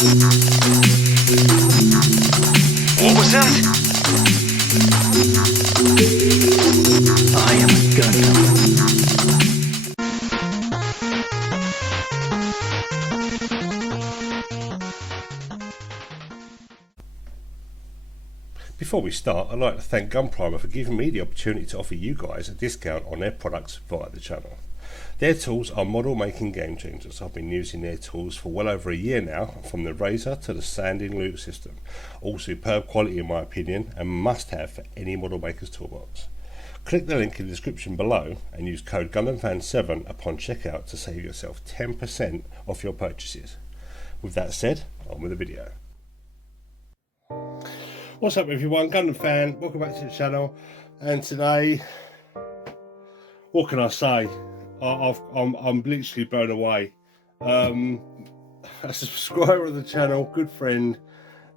What was that? I am a Gundam. Before we start, I'd like to thank Gunpla for giving me the opportunity to offer you guys a discount on their products via the channel. Their tools are model making game changers. I've been using their tools for well over a year now, from the razor to the sanding loop system. All superb quality in my opinion, and must have for any model maker's toolbox. Click the link in the description below and use code GundamFan7 upon checkout to save yourself 10% off your purchases. With that said, on with the video. What's up everyone, GundamFan, welcome back to the channel. And today, what can I say? I'm literally blown away. A subscriber of the channel, good friend,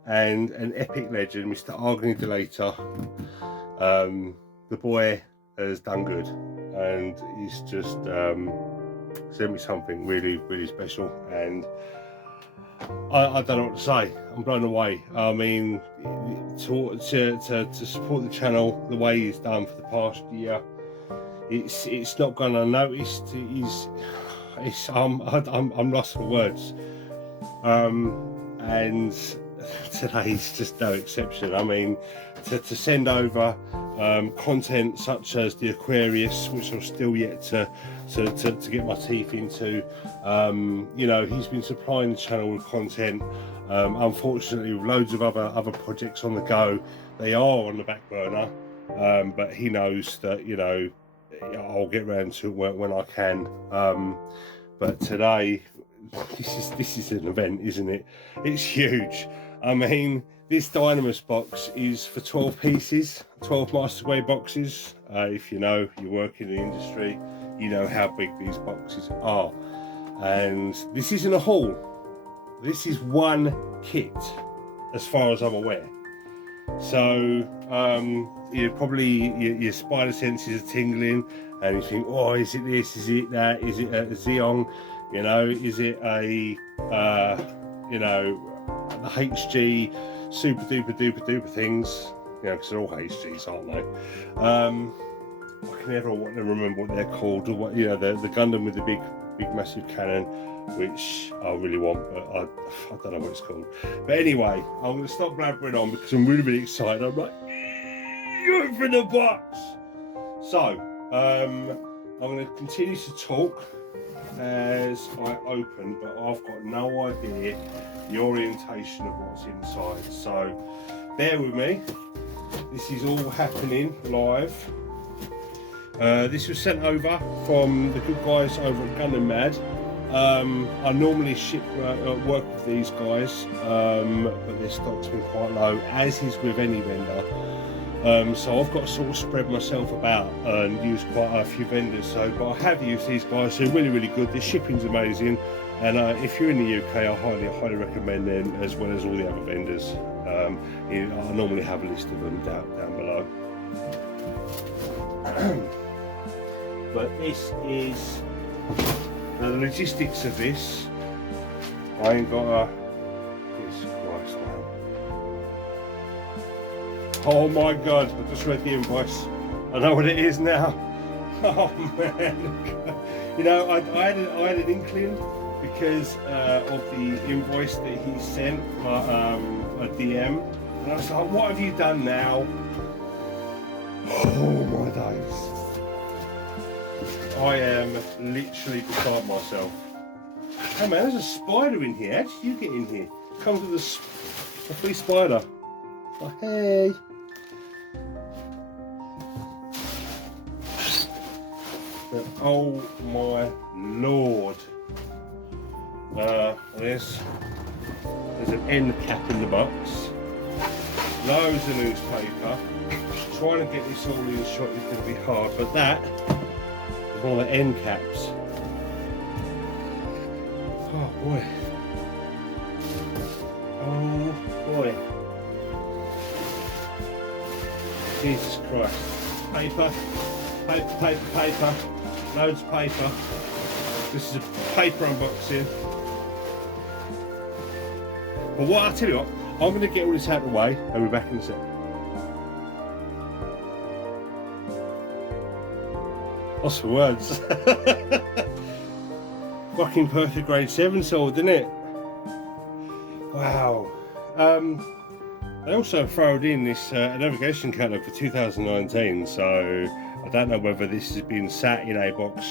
and an epic legend, Mr. Argni delator. The boy has done good, and he's just sent me something really, really special, and I don't know what to say. I'm blown away. I mean, to support the channel the way he's done for the past year, it's not gone unnoticed. I'm lost for words. And today's just no exception. I mean, to send over content such as the Aquarius, which I'm still yet to get my teeth into. You know, he's been supplying the channel with content. Unfortunately, with loads of other projects on the go, they are on the back burner. But he knows that, you know, I'll get around to it when I can. But today, this is an event, isn't it? It's huge. I mean, this Dynamis box is for 12 pieces, 12 master grade boxes. If you know, you work in the industry, you know how big these boxes are. And this isn't a haul. This is one kit, as far as I'm aware. So you probably your spider senses are tingling, and you think, oh, is it this? Is it that? Is it a Xeon? You know, is it a you know, the HG super duper things? You know, because they're all HGs, aren't they? I can never want to remember what they're called, or what, you know, the Gundam with the big massive cannon, which I really want, but I don't know what it's called. But anyway, I'm going to stop blabbering on because I'm really excited. I'm like, you open the box. So I'm going to continue to talk as I open, but I've got no idea the orientation of what's inside. So bear with me. This is all happening live. This was sent over from the good guys over at Gundam Mad. I normally work with these guys, but their stock's been quite low, as is with any vendor. So I've got to sort of spread myself about and use quite a few vendors. But I have used these guys, they're really good. Their shipping's amazing, and if you're in the UK, I highly recommend them, as well as all the other vendors. I normally have a list of them down below. But this is the logistics of this. I ain't got a... Jesus Christ now. Oh my God, I just read the invoice. I know what it is now. Oh man. You know, I had an inkling because of the invoice that he sent, a DM. And I was like, what have you done now? Oh my days. I am literally beside myself. Hey man, there's a spider in here. How did you get in here? Comes with a free spider. Oh, hey. But, oh my lord. There's an end cap in the box. Loads of newspaper. Trying to get this all in shot is going to be hard, but that is one of the end caps. Oh boy. Oh boy. Jesus Christ. Paper. Loads of paper. This is a paper unboxing. But what, I'll tell you what, I'm going to get all this out of the way and we're back in a sec. What's the words? Fucking perfect grade 7 sword, isn't it? Wow. They also throwed in this navigation catalog for 2019, so I don't know whether this has been sat in a box,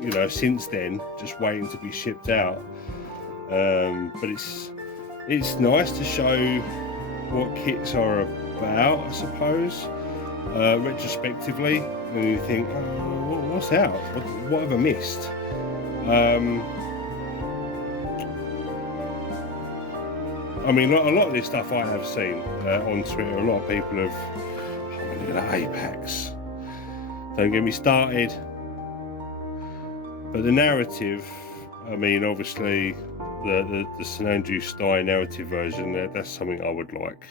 you know, since then, just waiting to be shipped out. But it's nice to show what kits are about, I suppose, retrospectively, and you think, oh, what's out? What have I missed? I mean, a lot of this stuff I have seen on Twitter. A lot of people have, oh, look at that Apex. Don't get me started. But the narrative, I mean, obviously, the St Andrew Stye narrative version, that's something I would like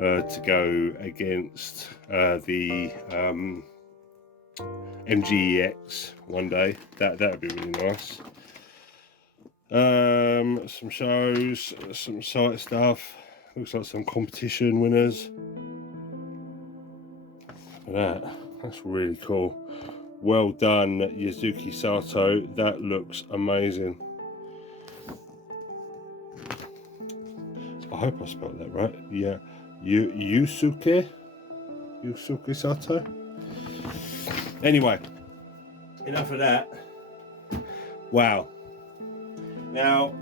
to go against the MGEX one day. That would be really nice. Some shows, some site stuff. Looks like some competition winners. Look at that. That's really cool. Well done, Yuzuki Sato. That looks amazing. I hope I spelled that right. Yeah, Yusuke Sato. Anyway, enough of that. Wow. Now,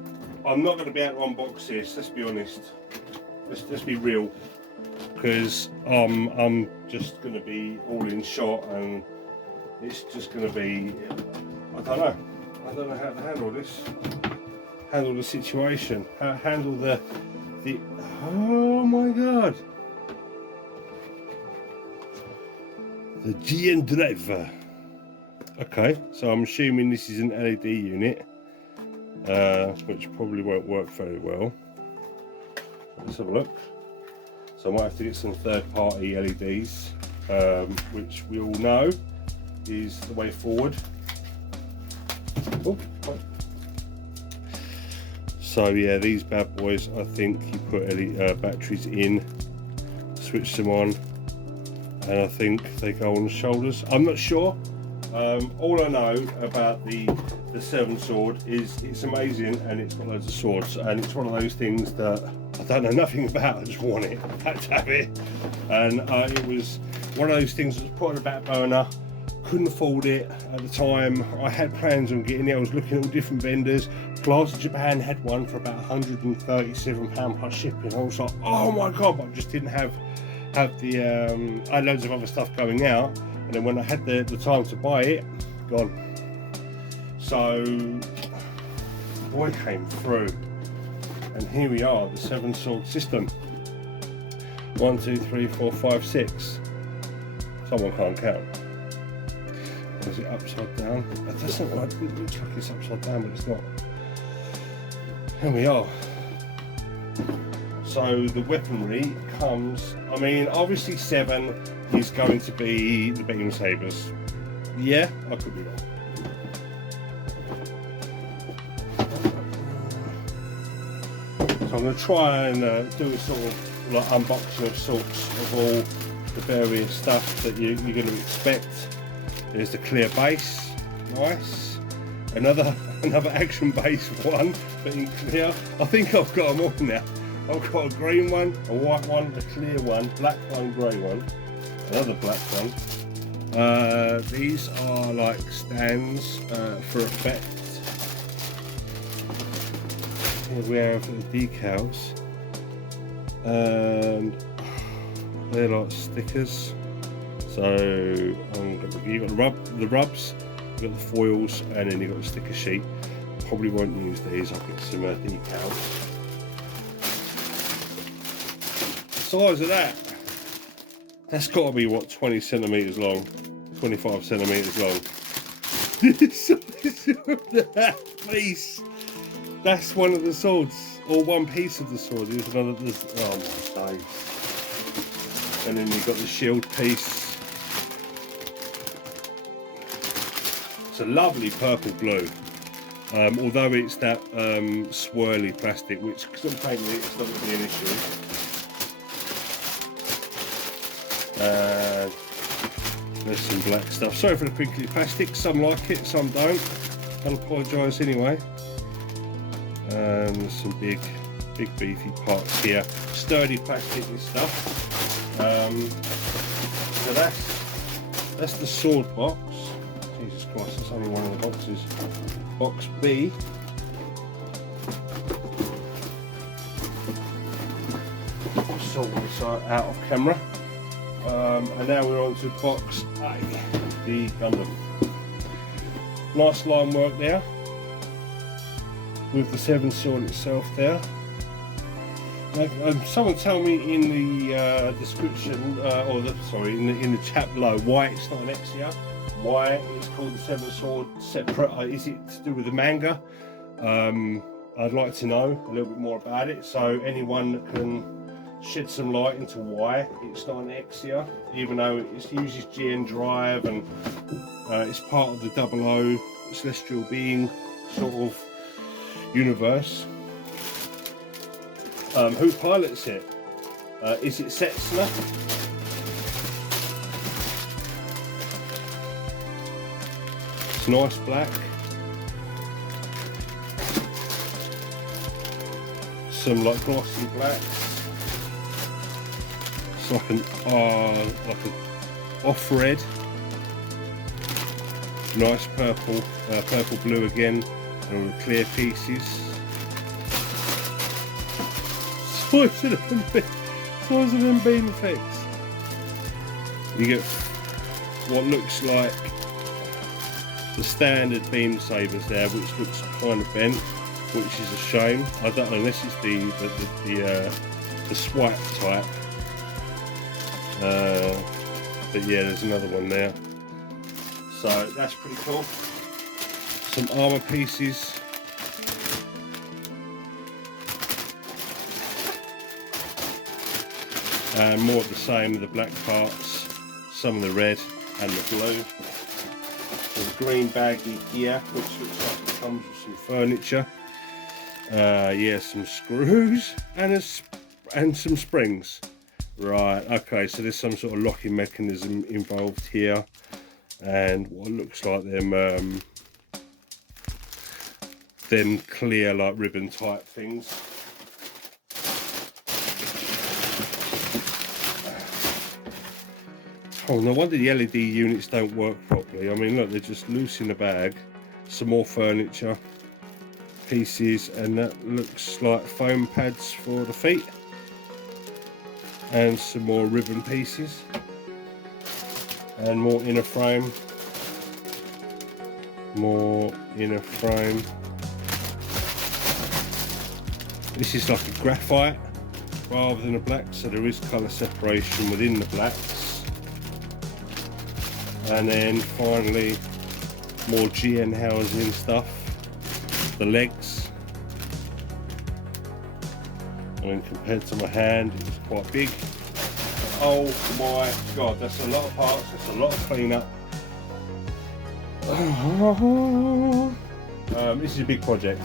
I'm not going to be able to unbox this. Let's be honest. Let's be real, because I'm just going to be all in shot, and it's just going to be, I don't know how to handle this, handle the situation, handle the oh my god, the GN driver. Okay, so I'm assuming this is an LED unit, which probably won't work very well. Let's have a look. So I might have to get some third-party LEDs, which we all know is the way forward. Oh, right. So yeah, these bad boys, I think you put LED batteries in, switch them on, and I think they go on the shoulders. I'm not sure. All I know about the 7 sword is it's amazing, and it's got loads of swords, and it's one of those things that I don't know nothing about. I just want it. I had to have it, and it was one of those things that was put on the back burner. Couldn't afford it at the time. I had plans on getting it. I was looking at all different vendors. Plaza Japan had one for about £137 plus shipping. I was like, oh my god! But I just didn't have the. I had loads of other stuff going out, and then when I had the time to buy it, gone. So the boy came through, and here we are, the 7 sword system. 1, 2, 3, 4, 5, 6. Someone can't count. Is it upside down? It doesn't like, it looks like it's upside down, but it's not. Here we are. So the weaponry comes, I mean, obviously 7 is going to be the beam sabers. Yeah, I could be wrong. So I'm going to try and do a sort of like unboxing of sorts of all the various stuff that you're going to expect. There's the clear base, nice. Another action base one, but in clear. I think I've got them all now. I've got a green one, a white one, a clear one, black one, grey one, another black one. These are like stands for effect. Here we have the decals, and they're like stickers. So you've got the rubs, you've got the foils, and then you've got the sticker sheet. Probably won't use these. I'll get some decals. The size of that, that's got to be what, 20 centimeters long, 25 centimeters long. That piece, that's one of the swords, or one piece of the sword. Here's another. Oh my days! And then you've got the shield piece. It's a lovely purple blue. Although it's that swirly plastic, which because I'm painting it, it's not going to be an issue. There's some black stuff. Sorry for the crinkly plastic. Some like it, some don't. I'll apologise anyway. There's some big beefy parts here. Sturdy plastic and stuff. So that's the sword box. Jesus Christ, it's only one of the boxes. Box B. Sort this out of camera. And now we're on to box A, the Gundam. Nice line work there with the 7 sword itself there. Someone tell me in the description, in the chat below, why it's not an X here, why it's called the 7 sword separate. Is it to do with the manga? I'd like to know a little bit more about it, so anyone that can shed some light into why it's not an X here, even though it uses GN drive and it's part of the 00 celestial being sort of universe. Who pilots it? Is it Setsuna? It's nice black. Some like glossy black. It's like an off red. Nice purple, purple blue again, and all the clear pieces. Size of them beam effects. You get what looks like the standard beam sabers there, which looks kind of bent, which is a shame. I don't know, unless it's the swipe type. But yeah, there's another one there. So that's pretty cool. Some armour pieces. And more of the same with the black parts, some of the red and the blue. There's a green baggie here, which looks like it comes with some furniture. Yeah, some screws and some springs. Right, okay, so there's some sort of locking mechanism involved here, and what looks like them clear like ribbon type things. Oh, no wonder the LED units don't work properly. I mean, look, they're just loose in the bag. Some more furniture pieces, and that looks like foam pads for the feet. And some more ribbon pieces. And more inner frame. More inner frame. This is like a graphite rather than a black, so there is colour separation within the blacks. And then finally more GN housing stuff, the legs, and then compared to my hand it's quite big. Oh my god, that's a lot of parts, that's a lot of clean up. This is a big project.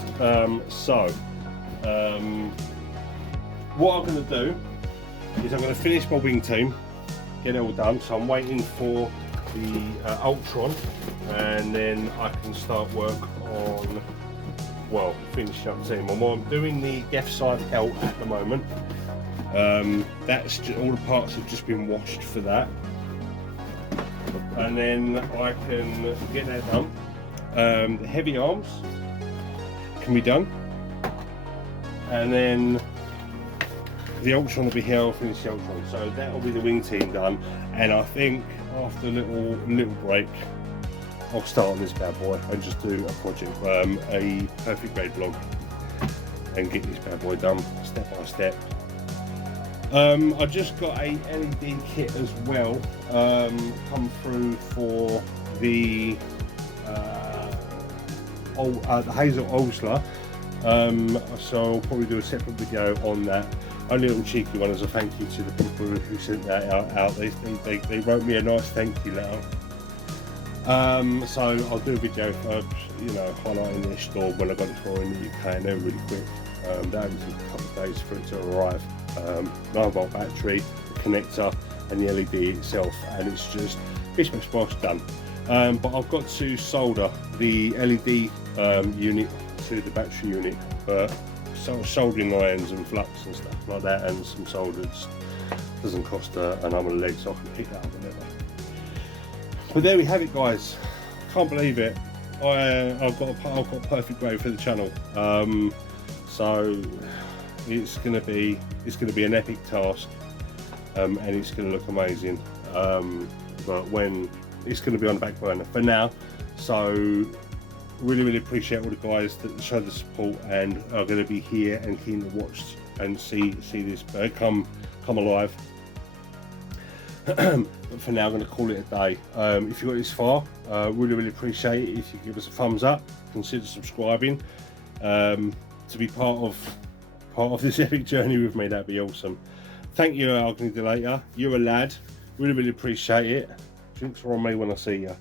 What I'm going to do is I'm going to finish my wing team, get it all done, so I'm waiting for the Ultron, and then I can start work on, well, finishing up team. I'm doing the Def Side L at the moment. That's just, all the parts have just been washed for that, and then I can get that done. The heavy arms can be done, and then the Ultron will be here. I'll finish the Ultron, so that will be the wing team done. And I think after a little break, I'll start on this bad boy and just do a project, a perfect grade vlog, and get this bad boy done step by step. I just got a LED kit as well, come through for the Hazel Osler, so I'll probably do a separate video on that. Only a little cheeky one as a thank you to the people who sent that out. They wrote me a nice thank you letter. So I'll do a video for, you know, highlighting their store when I got it for in the UK, and they're really quick. That only took a couple of days for it to arrive. 9-volt battery, the connector, and the LED itself, and it's just bish bosh done. But I've got to solder the LED unit to the battery unit, but soldering irons and flux and stuff like that, and some solders doesn't cost an arm and a leg, so I can pick that up whenever. But there we have it, guys. Can't believe it. I've got a perfect grade for the channel. So it's gonna be an epic task, and it's gonna look amazing. But when it's gonna be on the back burner for now. So really appreciate all the guys that show the support and are going to be here and keen to watch and see this come alive. But for now, I'm going to call it a day. If you got this far, really appreciate it. If you give us a thumbs up, consider subscribing to be part of this epic journey with me. That'd be awesome. Thank you, Argni Delator. You're a lad. Really appreciate it. Drinks are on me when I see you.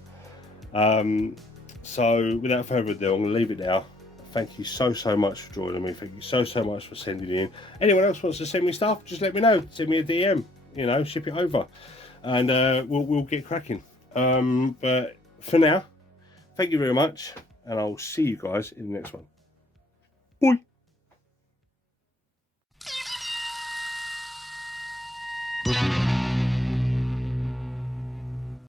So without further ado, I'm going to leave it there. Thank you so much for joining me. Thank you so much for sending in. Anyone else wants to send me stuff, just let me know. Send me a DM, you know, ship it over, and we'll get cracking. But for now, thank you very much, and I'll see you guys in the next one. Bye.